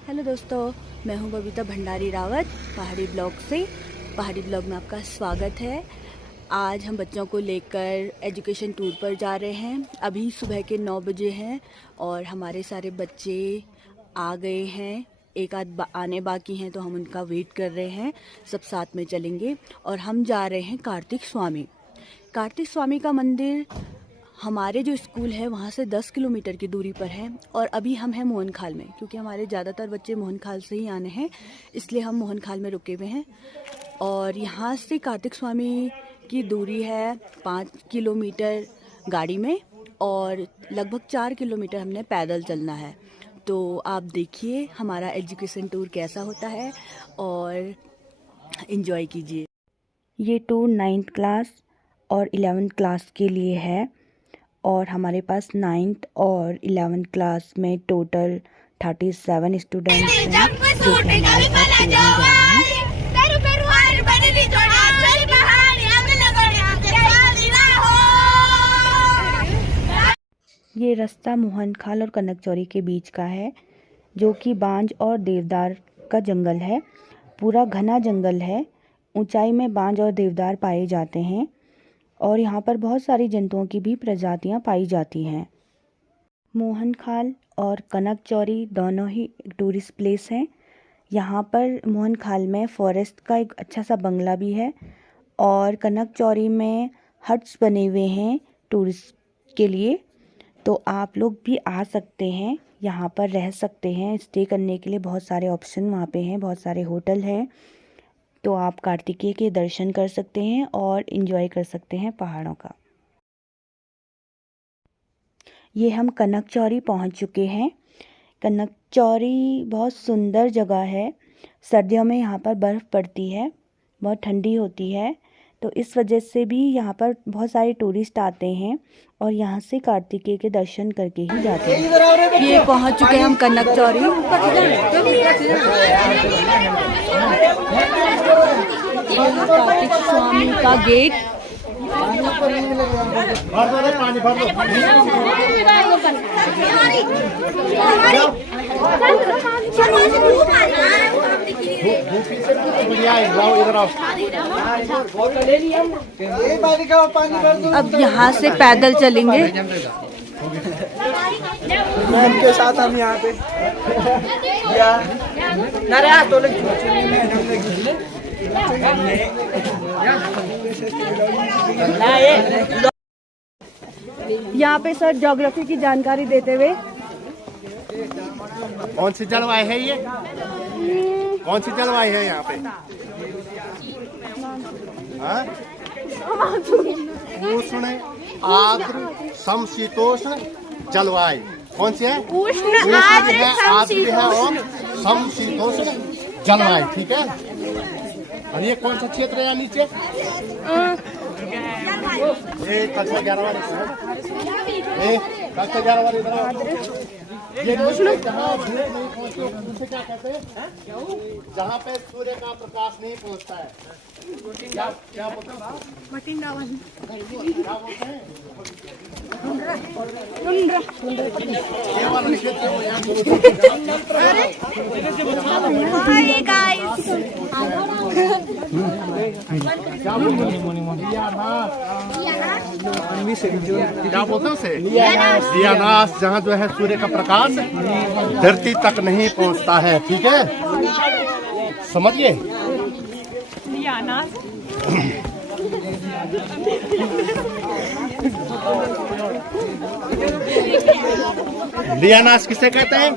Hello दोस्तों, मैं हूं बबीता भंडारी रावत पहाड़ी ब्लॉग से। पहाड़ी ब्लॉग में आपका स्वागत है। आज हम बच्चों को लेकर एजुकेशन टूर पर जा रहे हैं। अभी सुबह के 9 बजे हैं और हमारे सारे बच्चे आ गए हैं। एक आध आने बाकी हैं तो हम उनका वेट कर रहे हैं। सब साथ में चलेंगे और हम जा रहे हैं कार्तिक स्वामी का मंदिर हमारे जो स्कूल है वहाँ से 10 किलोमीटर की दूरी पर है। और अभी हम हैं मोहन खाल में, क्योंकि हमारे ज़्यादातर बच्चे मोहन खाल से ही आने हैं, इसलिए हम मोहन खाल में रुके हुए हैं। और यहाँ से कार्तिक स्वामी की दूरी है 5 किलोमीटर गाड़ी में और लगभग 4 किलोमीटर हमने पैदल चलना है। तो आप देखिए हमारा एजुकेशन टूर कैसा होता है और इन्जॉय कीजिए। ये टूर 9th क्लास और 11th क्लास के लिए है और हमारे पास 9th और 11th क्लास में टोटल 37 स्टूडेंट्स हैं जो कि हमारे साथ टूर में जा रहे हैं। ये रास्ता मोहन खाल और कनक चौरी के बीच का है, जो कि बांज और देवदार का जंगल है। पूरा घना जंगल है। ऊंचाई में बांज और देवदार पाए जाते हैं और यहाँ पर बहुत सारी जंतुओं की भी प्रजातियाँ पाई जाती हैं। मोहन खाल और कनक चौरी दोनों ही टूरिस्ट प्लेस हैं। यहाँ पर मोहन खाल में फॉरेस्ट का एक अच्छा सा बंगला भी है और कनक चौरी में हट्स बने हुए हैं टूरिस्ट के लिए। तो आप लोग भी आ सकते हैं, यहाँ पर रह सकते हैं। स्टे करने के लिए बहुत सारे ऑप्शन वहाँ पे हैं, बहुत सारे होटल हैं। तो आप कार्तिकेय के दर्शन कर सकते हैं और एंजॉय कर सकते हैं पहाड़ों का। ये हम कनक चौरी पहुँच चुके हैं। कनक चौरी बहुत सुंदर जगह है। सर्दियों में यहाँ पर बर्फ़ पड़ती है, बहुत ठंडी होती है, तो इस वजह से भी यहाँ पर बहुत सारे टूरिस्ट आते हैं और यहाँ से कार्तिकेय के दर्शन करके ही जाते हैं। ये पहुँच चुके हैं हम कनक चौरी। कार्तिक स्वामी का गेट। अब यहाँ से पैदल चलेंगे। मैम के साथ हम यहाँ पे यहाँ पे सर ज्योग्राफी की जानकारी देते हुए। कौन सी जलवायु है ये? कौन सी जलवायु है यहाँ पे? उष्ण, आर्द्र, समशीतोष्ण जलवायु। कौन सी है? उष्ण, आर्द्र है और समशीतोष्ण जलवायु। ठीक है। और ये कौन सा क्षेत्र है यहाँ नीचे? कक्षा 11 वाले ये जहाँ धूप नहीं पहुँचती उसे क्या कहते हैं? जहाँ पे सूर्य का प्रकाश नहीं पहुँचता है क्या बोलते हैं? क्या बोलते हैं? ये वाला क्षेत्र है यहाँ। क्या बोलते हैं उसे? लियानास, जहाँ जो है सूर्य का प्रकाश धरती तक नहीं पहुँचता है। ठीक है, समझिए। लियानास किसे कहते हैं?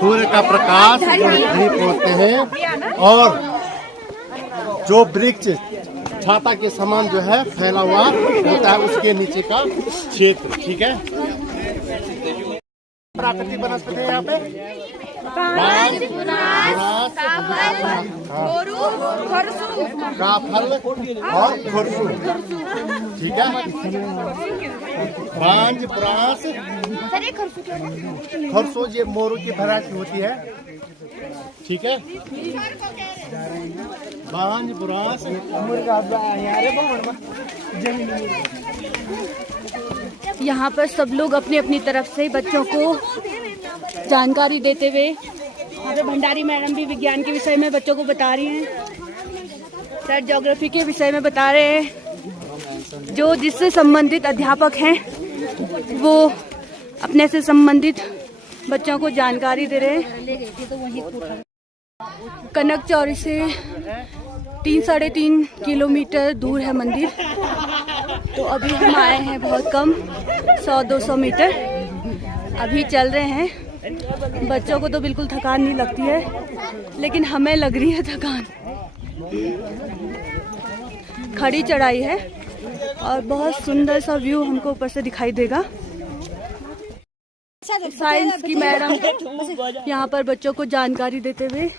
सूर्य का प्रकाश नहीं पहुँचते हैं और जो वृक्ष छाता के समान जो है फैला हुआ होता है उसके नीचे का क्षेत्र। ठीक है। प्राकृतिक वनस्पति यहाँ पे काफल और खुरसू। ठीक है। बांज, बुरांस, खरसोज ये मोरू की वैरायटी होती है। ठीक है। बांज, बुरांस, यहाँ पर सब लोग अपनी अपनी तरफ से बच्चों को जानकारी देते हुए, यहाँ पे भंडारी मैडम भी विज्ञान के विषय में बच्चों को बता रही हैं, सर ज्योग्राफी के विषय में बता रहे हैं। जो जिससे संबंधित अध्यापक हैं वो अपने से संबंधित बच्चों को जानकारी दे रहे हैं। कनक चौरी से 3-3.5 किलोमीटर दूर है मंदिर। तो अभी हम आए हैं बहुत कम 100-200 मीटर, अभी चल रहे हैं। बच्चों को तो बिल्कुल थकान नहीं लगती है, लेकिन हमें लग रही है थकान। खड़ी चढ़ाई है और बहुत सुंदर सा व्यू हमको ऊपर से दिखाई देगा। साइंस की मैडम यहाँ पर बच्चों को जानकारी देते हुए,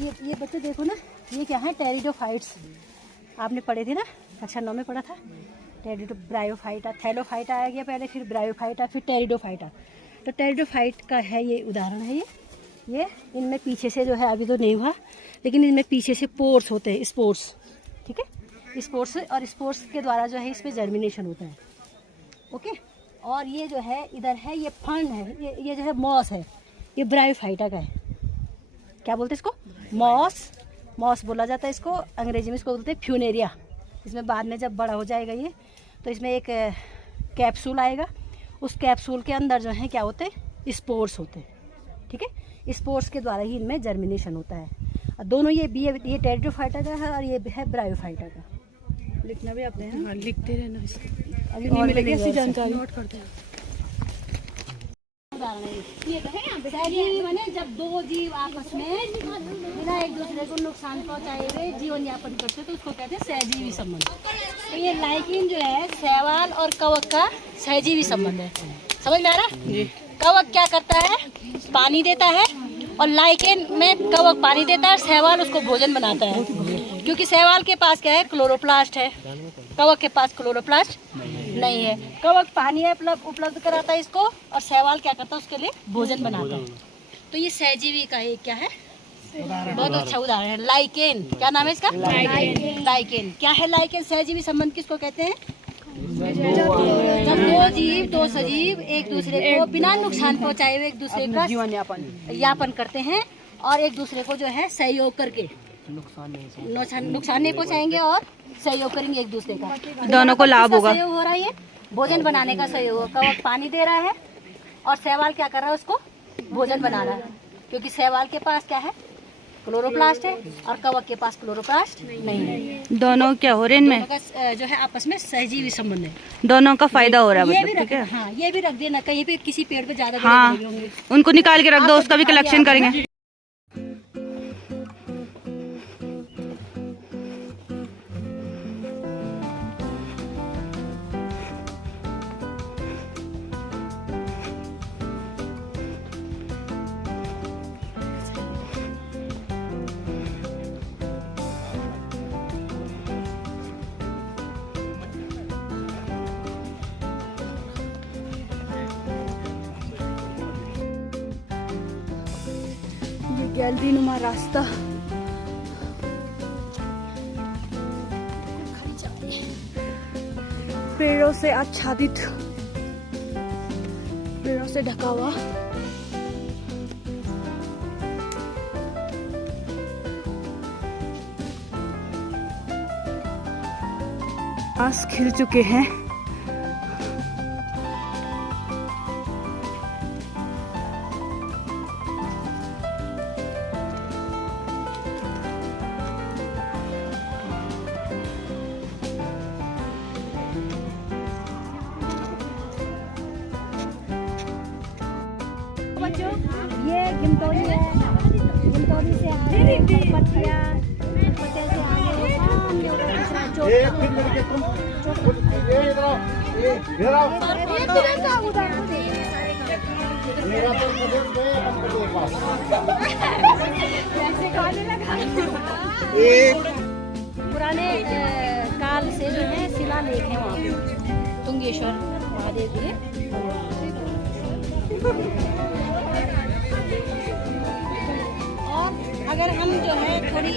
ये बच्चे देखो ना, ये क्या है, टेरिडोफाइट्स। आपने पढ़े थे ना, कक्षा 9 में पढ़ा था। टेरिडो ब्रायोफाइटा, थैलोफाइटा आया गया पहले, फिर ब्रायोफाइटा, फिर टेरिडोफाइटा। तो टेरिडोफाइट का है ये उदाहरण है। ये इनमें पीछे से जो है, अभी तो नहीं हुआ, लेकिन इनमें पीछे से पोर्स होते हैं, स्पोर्स। ठीक है, स्पोर्स, और स्पोर्स के द्वारा जो है इसमें जर्मिनेशन होता है। ओके, और ये जो है इधर है, ये फंड है, ये जो है मॉस है, ये ब्रायोफाइटा का है। क्या बोलते हैं इसको? मॉस बोला जाता है इसको। अंग्रेजी में इसको बोलते हैं फ्यूनेरिया। इसमें बाद में जब बड़ा हो जाएगा ये, तो इसमें एक कैप्सूल आएगा। उस कैप्सूल के अंदर जो है क्या होते हैं, स्पोर्स होते हैं। ठीक है, स्पोर्स के द्वारा ही इनमें जर्मिनेशन होता है। और दोनों ये टेरिडोफाइटा का है और ये है ब्रायोफाइटा का। लिखना भी आते हैं? हाँ, लिखते रहना। अभी नहीं मिलेगी ऐसी जानकारी, नोट करते हैं। मैंने जब दो जीव आपस में बिना एक दूसरे को नुकसान पहुंचाए हुए जीवन यापन करते तो उसको कहते हैं सहजीवी संबंध। तो ये लाइकेन जो है शैवाल और कवक का सहजीवी संबंध है। समझ में आ रहा? कवक क्या करता है? पानी देता है, और लाइकेन में कवक पानी देता है और शैवाल उसको भोजन बनाता है। क्योंकि शैवाल के पास क्या है, क्लोरोप्लास्ट है, कवक के पास क्लोरोप्लास्ट नहीं है। कवक पानी है उपलब्ध कराता है इसको, और शैवाल क्या करता है, उसके लिए भोजन बनाता है। तो ये सहजीवी का एक क्या है, बहुत अच्छा उदाहरण है। लाइकेन, क्या नाम है इसका? लाइकेन क्या है? लाइकेन सहजीवी संबंध किसको कहते हैं? जब दो सजीव एक दूसरे को बिना नुकसान पहुंचाए हुए एक दूसरे का जीवन यापन करते हैं, और एक दूसरे को जो है सहयोग करके नुकसान नहीं पहुंचाएंगे और सहयोग करेंगे एक दूसरे का। दोनों को लाभ होगा। सहयोग हो रहा है, ये भोजन बनाने का सहयोग। कवक पानी दे रहा है और शैवाल क्या कर रहा है, उसको भोजन बना रहा है। क्योंकि शैवाल के पास क्या है, क्लोरोप्लास्ट है, और कवक के पास क्लोरोप्लास्ट नहीं है। दोनों क्या हो रहे हैं इनमें, जो है आपस में सहजीवी संबंध है। दोनों का फायदा हो रहा है, ये भी मतलब। ठीक है, हाँ, ये भी रख देना कहीं पे, किसी पेड़ पे ज्यादा हाँ, होंगे, उनको निकाल के रख दो, उसका भी कलेक्शन करेंगे। गैलरी नुमा रास्ता, पेड़ों से आच्छादित, पेड़ों से ढका हुआ। घास खिल चुके हैं। बच्चों, ये गिमटोरी है, गिमटोरी से आगे पत्तियाँ, पत्ते से आगे सामने उधर दूसरा पुराने काल से जो है शिलालेख है वहाँ पे, तुंगेश्वर महादेव जी। और अगर हम जो है थोड़ी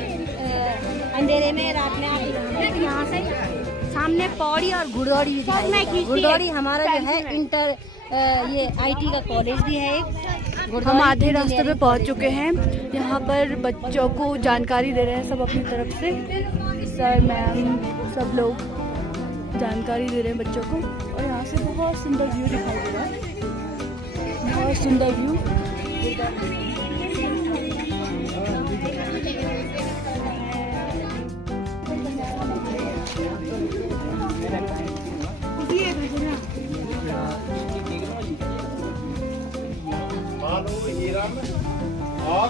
अंधेरे में रात में आते हैं, यहाँ से हमने पौड़ी और घुड़दौड़ी भी दिखाई। घुड़दौड़ी हमारा जो है इंटर ये IT का कॉलेज भी है एक। हम आधे रास्ते पे पहुंच चुके हैं। यहाँ पर बच्चों को जानकारी दे रहे हैं सब अपनी तरफ से, सर मैम सब लोग जानकारी दे रहे हैं बच्चों को। और यहाँ से बहुत सुंदर व्यू दिखाई दे रहा है, बहुत सुंदर व्यू। और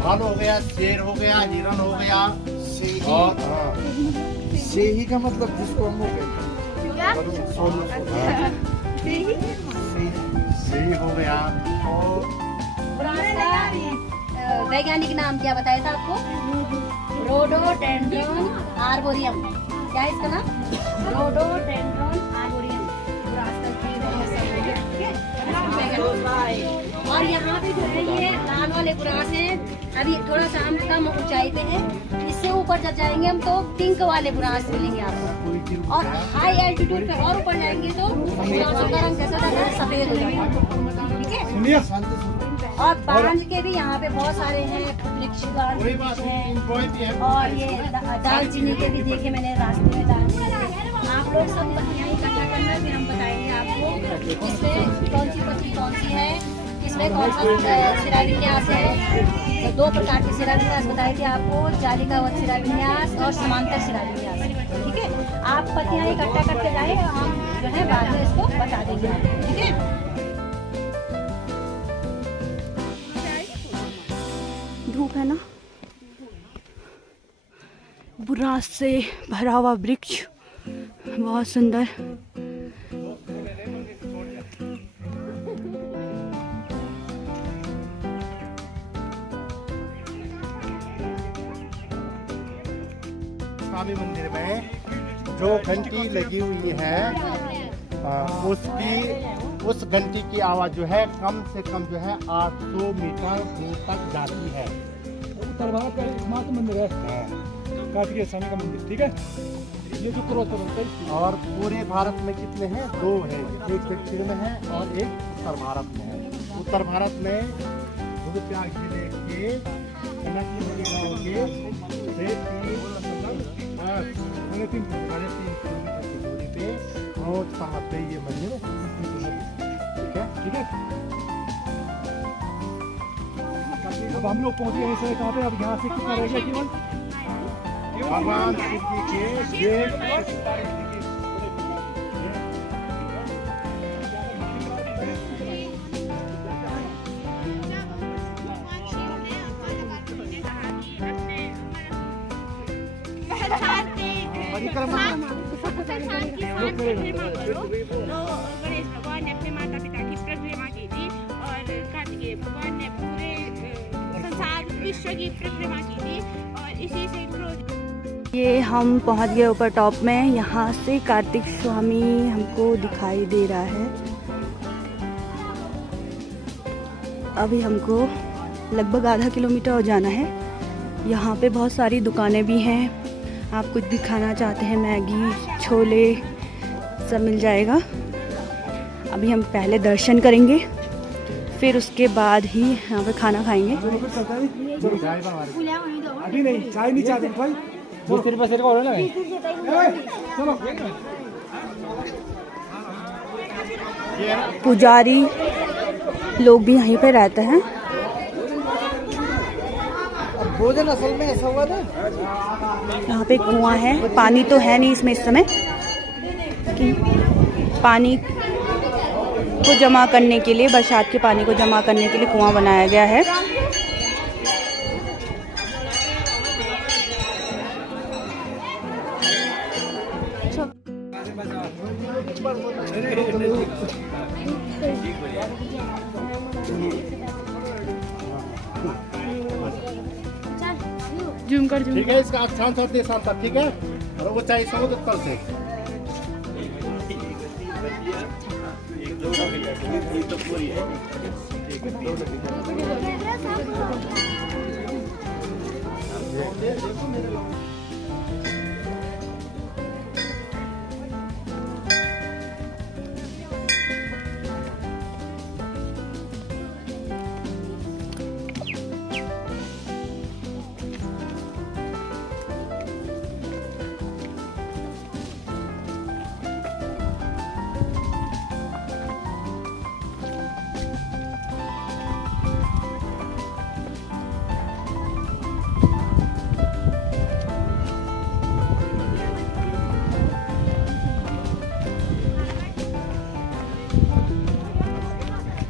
भालू हो गया, शेर हो गया, हिरन हो गया, और सेही का मतलब जिसको हम सही हो गया। वैज्ञानिक नाम क्या बताया था आपको? Rhododendron arboreum. क्या है इसका नाम? Rhododendron arboreum. और यहाँ पे जो है ये लाल वाले बुरास हैं। अभी थोड़ा सा हम कम ऊंचाई पे है, इससे ऊपर जब जाएंगे हम तो पिंक वाले बुरास मिलेंगे आपको। और हाई एल्टीट्यूड पे और ऊपर जाएंगे तो बुरासों का रंग कैसा होता है? सफेद हो जाता है। ठीक है। और बांझ के भी यहाँ पे बहुत सारे हैं, वृक्षगान हैं, और ये दालचीनी के भी देखे मैंने रास्ते में दालचीनी। आप लोग सब यहाँ इकट्ठा करना, फिर हम बताएंगे आपको किसमें कौन सी पत्ती कौन सी है, किसमें कौन सा शिलान्यास है। तो 2 प्रकार के शिलान्यास बताए थे आपको, जालिकावत शिलान्यास और समांतर शिलान्यास। ठीक है, आप पत्तियाँ इकट्ठा करके जाए, हम जो है बाद में इसको बता देंगे आपको। ठीक है। धूप है ना, बुरास से भरा हुआ वृक्ष बहुत सुंदर। स्वामी मंदिर में जो घंटी लगी हुई है उस घंटी की आवाज जो है कम से कम जो है 800 मीटर दूर तक जाती है। उत्तर भारत का एकमात्र मंदिर है कार्तिकेय स्वामी का मंदिर। ठीक है, ये जो क्रॉस करो। और पूरे भारत में कितने हैं? 2 है, एक दक्षिण में है और एक उत्तर भारत में है। उत्तर भारत में रुद्रप्रयाग जिले के कनक वगैरह के से 3 किलोमीटर की दूरी पे और वहाँ पे ये मंदिर। ठीक है, ठीक है। अब हम लोग पहुँच गए हैं कहाँ पे? अब यहाँ से कितना रह गया केवल? भगवान शिव जी के गणेश भगवान ने अपने माता पिता की परिक्रमा की थी और कार्तिकेय भगवान ने पूरे संसार विश्व की परिक्रमा की थी और इसी से ये हम पहुंच गए ऊपर टॉप में। यहाँ से कार्तिक स्वामी हमको दिखाई दे रहा है। अभी हमको लगभग आधा किलोमीटर और जाना है। यहाँ पे बहुत सारी दुकानें भी हैं, आप कुछ भी खाना चाहते हैं, मैगी छोले सब मिल जाएगा। अभी हम पहले दर्शन करेंगे, फिर उसके बाद ही यहाँ पे खाना खाएंगे। अभी नहीं, चाय नहीं चाहते भाई। पुजारी लोग भी यहीं पे रहते हैं। भोजन असल में ऐसा हुआ था। यहाँ पे कुआं है, पानी तो है नहीं इसमें इस समय, लेकिन पानी को जमा करने के लिए, बरसात के पानी को जमा करने के लिए कुआं बनाया गया है। जूम कर ठीक है, इसका शांत साथ दे साथ, ठीक है। और वो चाहिए समुद्र तल से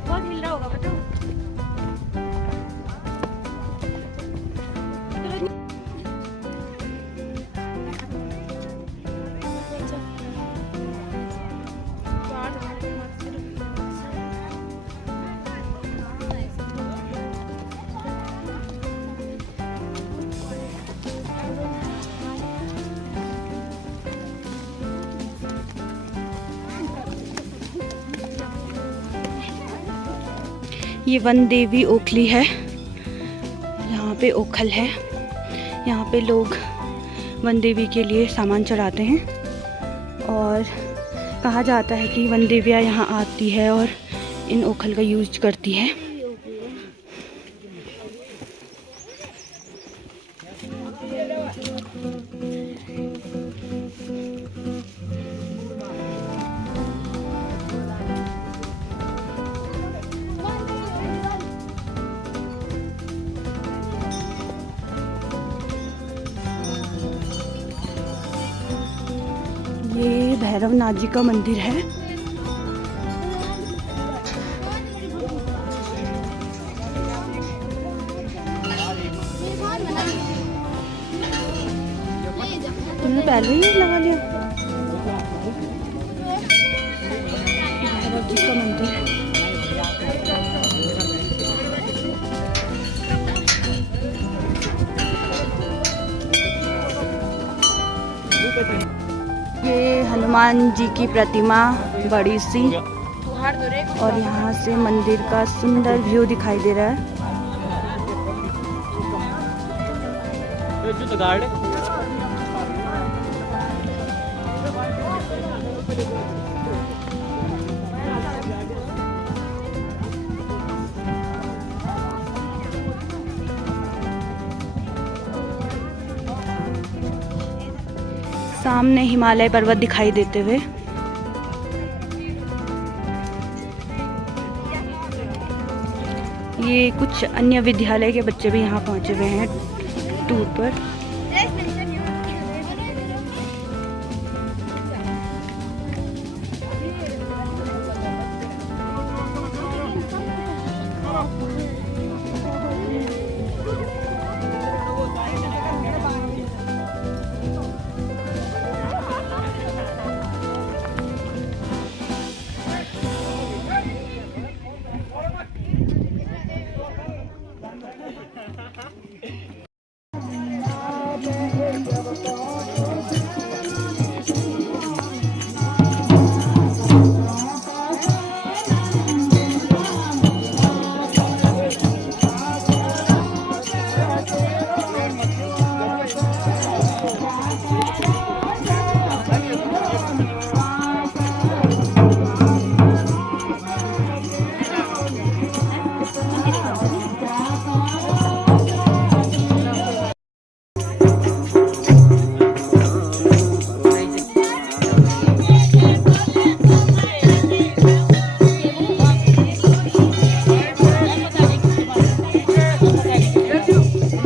बहुत हिल रहा होगा बताओ। ये वन देवी ओखली है, यहाँ पे ओखल है। यहाँ पे लोग वन देवी के लिए सामान चढ़ाते हैं और कहा जाता है कि वन देवियाँ यहाँ आती है और इन ओखल का यूज करती है। ये भैरवनाथ जी का मंदिर है। तुमने पहले ही लगा लिया। भैरव जी का मंदिर है। ये हनुमान जी की प्रतिमा बड़ी सी, और यहाँ से मंदिर का सुंदर व्यू दिखाई दे रहा है। सामने हिमालय पर्वत दिखाई देते हुए। ये कुछ अन्य विद्यालय के बच्चे भी यहाँ पहुँचे हुए हैं टूर पर।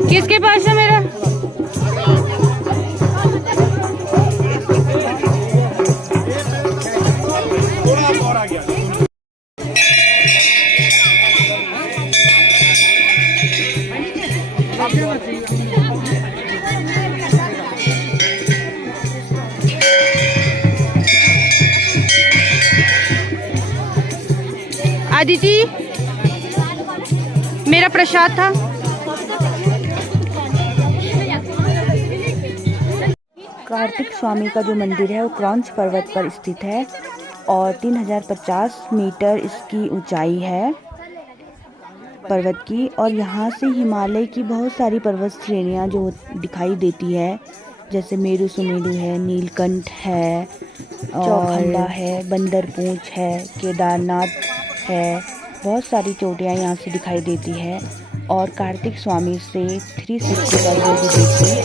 किसके पास है मेरा? आदिति, मेरा प्रसाद था। कार्तिक स्वामी का जो मंदिर है वो क्रॉन्च पर्वत पर स्थित है। और 3050 मीटर इसकी ऊंचाई है पर्वत की। और यहाँ से हिमालय की बहुत सारी पर्वत श्रेणियाँ जो दिखाई देती है, जैसे मेरु सुमेरु है, नीलकंठ है, चौखंबा है, बंदरपूंछ है, केदारनाथ है। बहुत सारी चोटियाँ यहाँ से दिखाई देती है। और कार्तिक स्वामी से 360 का व्यू भी देखिए।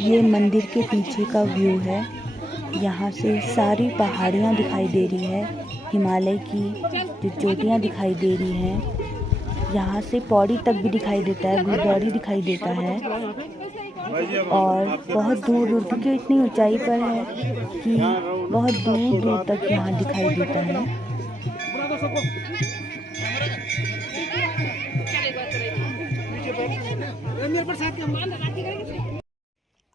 ये मंदिर के पीछे का व्यू है। यहाँ से सारी पहाड़ियाँ दिखाई दे रही है, हिमालय की जो चोटियाँ दिखाई दे रही हैं। यहाँ से पौड़ी तक भी दिखाई देता है, गुरुद्वारी दिखाई देता है। और बहुत दूर दूर, क्योंकि इतनी ऊंचाई पर है कि बहुत दूर दूर तक यहाँ दिखाई देता है।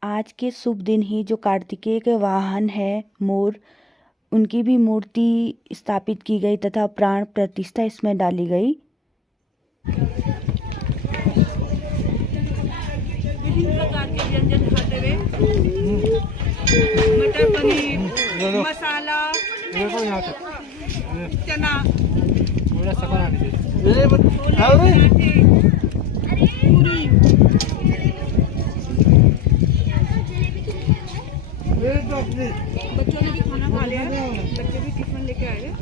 आज के शुभ दिन ही जो कार्तिकेय के वाहन है मोर, उनकी भी मूर्ति स्थापित की गई तथा प्राण प्रतिष्ठा इसमें डाली गई। विभिन्न प्रकार के व्यंजन खाते हुए मटर पनीर, मसाला, चना, पूरी। बच्चों ने भी खाना खा लिया, बच्चे भी टिफिन लेके आए।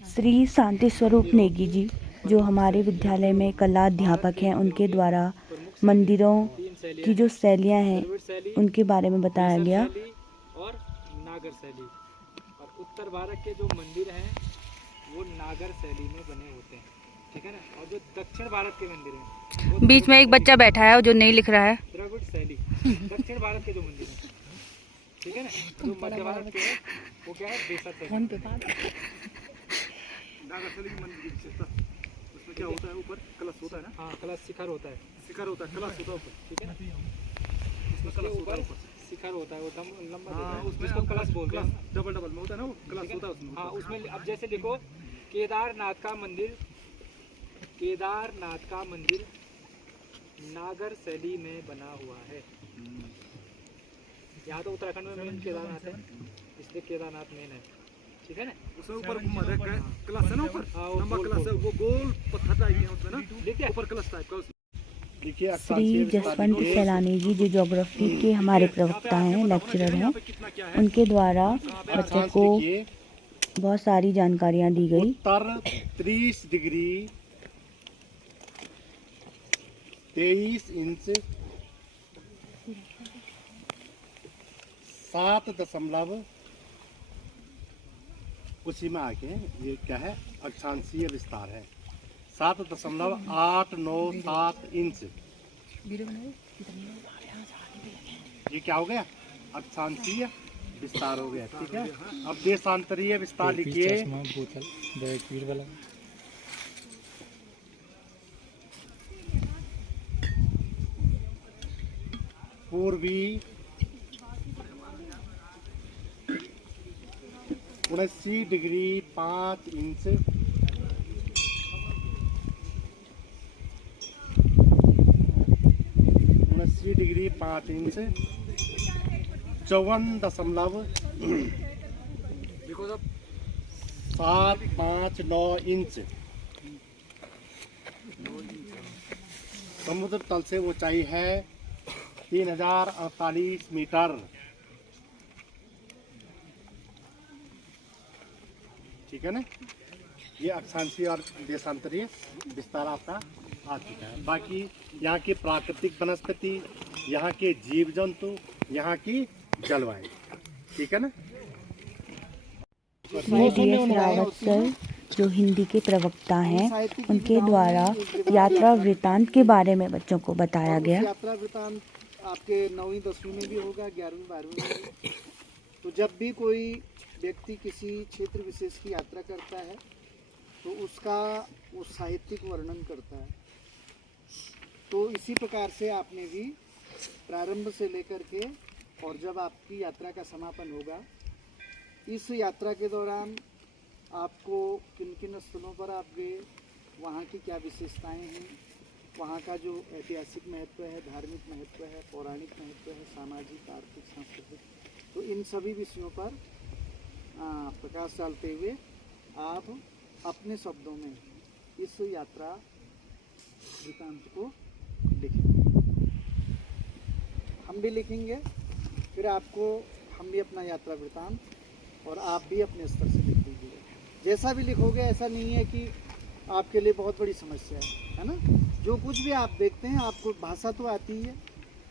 श्री शांति स्वरूप नेगी जी, जो हमारे विद्यालय में कला अध्यापक हैं, उनके द्वारा मंदिरों की जो शैलियाँ हैं उनके बारे में बताया गया। और नागर शैली, और उत्तर भारत के जो मंदिर हैं वो नागर शैली में बने होते हैं, ठीक है ना। और जो दक्षिण भारत के मंदिर हैं, बीच में एक बच्चा बैठा है जो नहीं लिख रहा है। द्रविड़ शैली, दक्षिण भारत के जो मंदिर हैं, ठीक है ना। जो मध्य भारत के हैं वो क्या है, बेसा शैली। नागर शैली की मंदिर की विशेषता, उसमें क्या होता है, ऊपर कलश होता है ना। हाँ, कलश शिखर होता है, शिखर होता है, कलश होता है ऊपर, ठीक है ना। उसमें कलश होता है, ऊपर शिखर होता है, वो लंबा देता है, उसमें इसको कलश बोलते हैं। डबल डबल में होता है ना वो कलश होता है उसमें। हाँ, उसमें अब जैसे देखो केदारनाथ का मंदिर, केदारनाथ का मंदिर नागर शैली में बना हुआ है। यहाँ तो उत्तराखंड में मेन केदारनाथ है, इसलिए केदारनाथ मेन है, ठीक है ना। उसमें ऊपर क्लास है ना, ऊपर लंबा क्लास है, वो गोल पत्थर टाइप है उसमें ना, देखिए ऊपर क्लास टाइप का। श्री जसवंत सैलानी जी, जो ज्योग्राफी के हमारे प्रवक्ता हैं, लेक्चरर हैं, उनके द्वारा बच्चों को बहुत सारी जानकारियाँ दी गई। उत्तर 30 डिग्री 23 इंच 7 कुछ ही में आके ये क्या है, अक्षांशीय विस्तार है। 7.897 इंच। ये क्या हो गया, अक्षांशीय विस्तार हो गया, ठीक है। अब देशांतरीय विस्तार लिखिए। पूर्वी 79 degree 5 inch 79 degree 5 inch 54.759 inch समुद्र तल से ऊंचाई है 3048 मीटर। ठीक है ना, ये अक्षांशीय और देशांतरीय विस्तार आपका आ चुका है। बाकी यहाँ की प्राकृतिक वनस्पति, यहाँ के जीव जंतु, यहाँ की जलवायु, ठीक है ना। ये DS रावत सर जो हिंदी के प्रवक्ता हैं, उनके द्वारा यात्रा वृतांत के बारे में बच्चों को बताया गया। यात्रा वृतांत आपके 9वीं 10वीं में भी होगा, 11वीं 12वीं में भी। तो जब भी कोई व्यक्ति किसी क्षेत्र विशेष की यात्रा करता है तो उसका वो साहित्यिक वर्णन करता है। तो इसी प्रकार से आपने भी प्रारंभ से लेकर के और जब आपकी यात्रा का समापन होगा, इस यात्रा के दौरान आपको किन किन स्थलों पर आप गए, वहाँ की क्या विशेषताएं हैं, वहाँ का जो ऐतिहासिक महत्व है, धार्मिक महत्व है, पौराणिक महत्व है, सामाजिक, आर्थिक, सांस्कृतिक, तो इन सभी विषयों पर प्रकाश डालते हुए आप अपने शब्दों में इस यात्रा वृतांत को लिखेंगे। हम भी लिखेंगे, फिर आपको हम भी अपना यात्रा वृतांत और आप भी अपने स्तर से लिख दीजिएगा। जैसा भी लिखोगे ऐसा नहीं है कि आपके लिए बहुत बड़ी समस्या है ना। जो कुछ भी आप देखते हैं, आपको भाषा तो आती है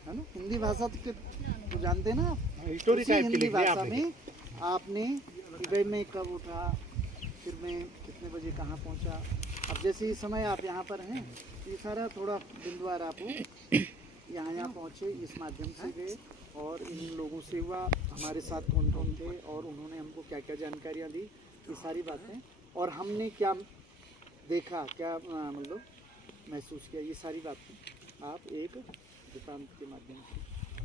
ना, हिंदी भाषा तो जानते हैं ना आप। उसी हिंदी भाषा में आपने सुबह में कब उठा, फिर मैं कितने बजे कहाँ पहुँचा, अब जैसे इस समय आप यहाँ पर हैं, ये सारा थोड़ा बिंदुवार आप यहाँ पहुँचे, इस माध्यम से गए और इन लोगों से हुआ, हमारे साथ कौन कौन थे और उन्होंने हमको क्या क्या जानकारियाँ दी, ये सारी बातें, और हमने क्या देखा, क्या मतलब महसूस किया, ये सारी बातें आप एक वृतांत के माध्यम से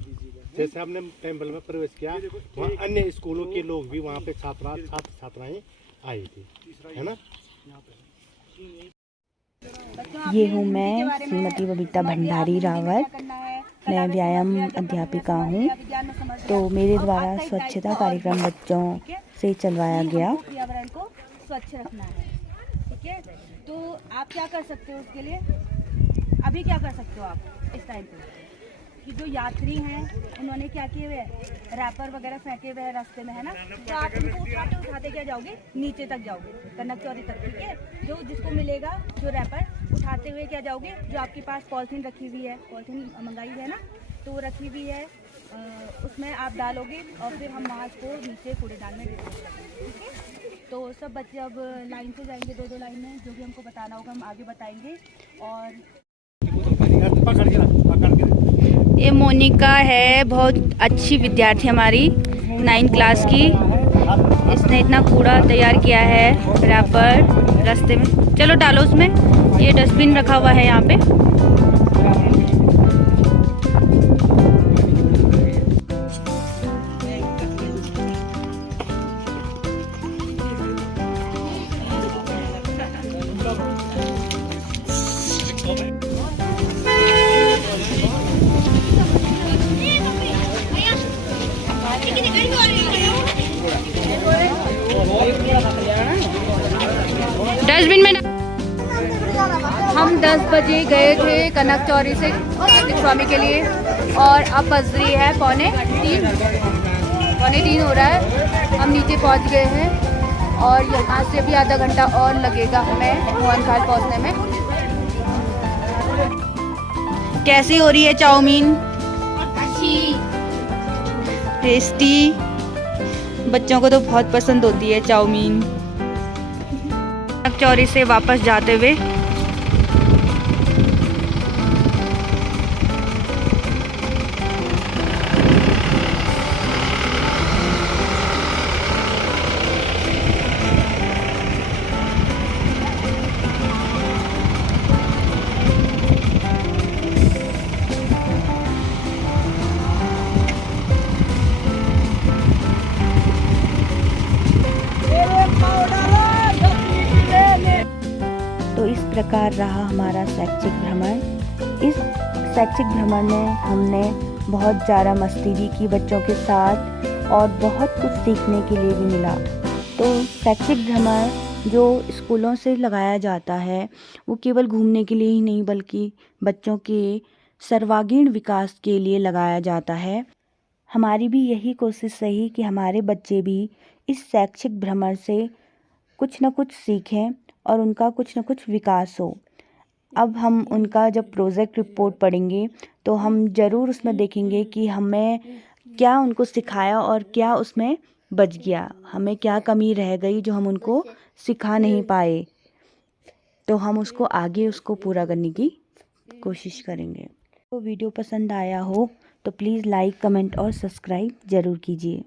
दीजिएगा। जैसे हमने टेम्पल में प्रवेश किया, वहाँ अन्य स्कूलों के लोग भी वहाँ पे छात्र छात्राएं आई थी, है ना। ये हूँ मैं, श्रीमती बबीता भंडारी रावत। मैं व्यायाम अध्यापिका हूँ। तो मेरे द्वारा स्वच्छता कार्यक्रम बच्चों से चलवाया गया। पर्यावरण को स्वच्छ रखना है, ठीक है। तो आप क्या कर सकते हो उसके लिए, अभी क्या कर सकते हो आप इस टाइम पे, कि जो यात्री हैं उन्होंने क्या किए हुए हैं, रैपर वगैरह फेंके हुए हैं रास्ते में, है ना। तो आप उनको उठाते उठाते क्या जाओगे, नीचे तक जाओगे, कनक चौरी तक, ठीक है। जो जिसको मिलेगा जो रैपर, उठाते हुए क्या जाओगे, जो आपके पास पॉलिथीन रखी हुई है, पॉलिथीन मंगाई है ना, तो वो रखी हुई है, उसमें आप डालोगे और फिर हम वहाँ को नीचे कूड़ेदान में डिस्पोज करेंगे, ठीक है। तो सब बच्चे अब लाइन से जाएंगे, 2-2 लाइन में, जो भी हमको बताना होगा हम आगे बताएंगे। और ये मोनिका है, बहुत अच्छी विद्यार्थी हमारी 9th क्लास की। इसने इतना कूड़ा तैयार किया है रैपर रास्ते में। चलो डालो उसमें, ये डस्टबिन रखा हुआ है यहाँ पे। डस्टबिन में हम 10 बजे गए थे कनक चौरी से कार्तिक स्वामी के लिए, और अब बज रही है 2:45 हो रहा है। हम नीचे पहुंच गए हैं और यहाँ से भी आधा घंटा और लगेगा हमें मोहन घाट पहुँचने में। कैसी हो रही है चाउमीन? अच्छी, टेस्टी। बच्चों को तो बहुत पसंद होती है चाउमीन। कनक चौरी से वापस जाते हुए प्रकार रहा हमारा शैक्षिक भ्रमण। इस शैक्षिक भ्रमण में हमने बहुत ज़्यादा मस्ती भी की बच्चों के साथ और बहुत कुछ सीखने के लिए भी मिला। तो शैक्षिक भ्रमण जो स्कूलों से लगाया जाता है वो केवल घूमने के लिए ही नहीं बल्कि बच्चों के सर्वांगीण विकास के लिए लगाया जाता है। हमारी भी यही कोशिश रही कि हमारे बच्चे भी इस शैक्षिक भ्रमण से कुछ न कुछ सीखें और उनका कुछ न कुछ विकास हो। अब हम उनका जब प्रोजेक्ट रिपोर्ट पढ़ेंगे तो हम ज़रूर उसमें देखेंगे कि हमें क्या उनको सिखाया और क्या उसमें बच गया, हमें क्या कमी रह गई जो हम उनको सिखा नहीं पाए, तो हम उसको आगे उसको पूरा करने की कोशिश करेंगे। तो वीडियो पसंद आया हो तो प्लीज़ लाइक, कमेंट और सब्सक्राइब ज़रूर कीजिए।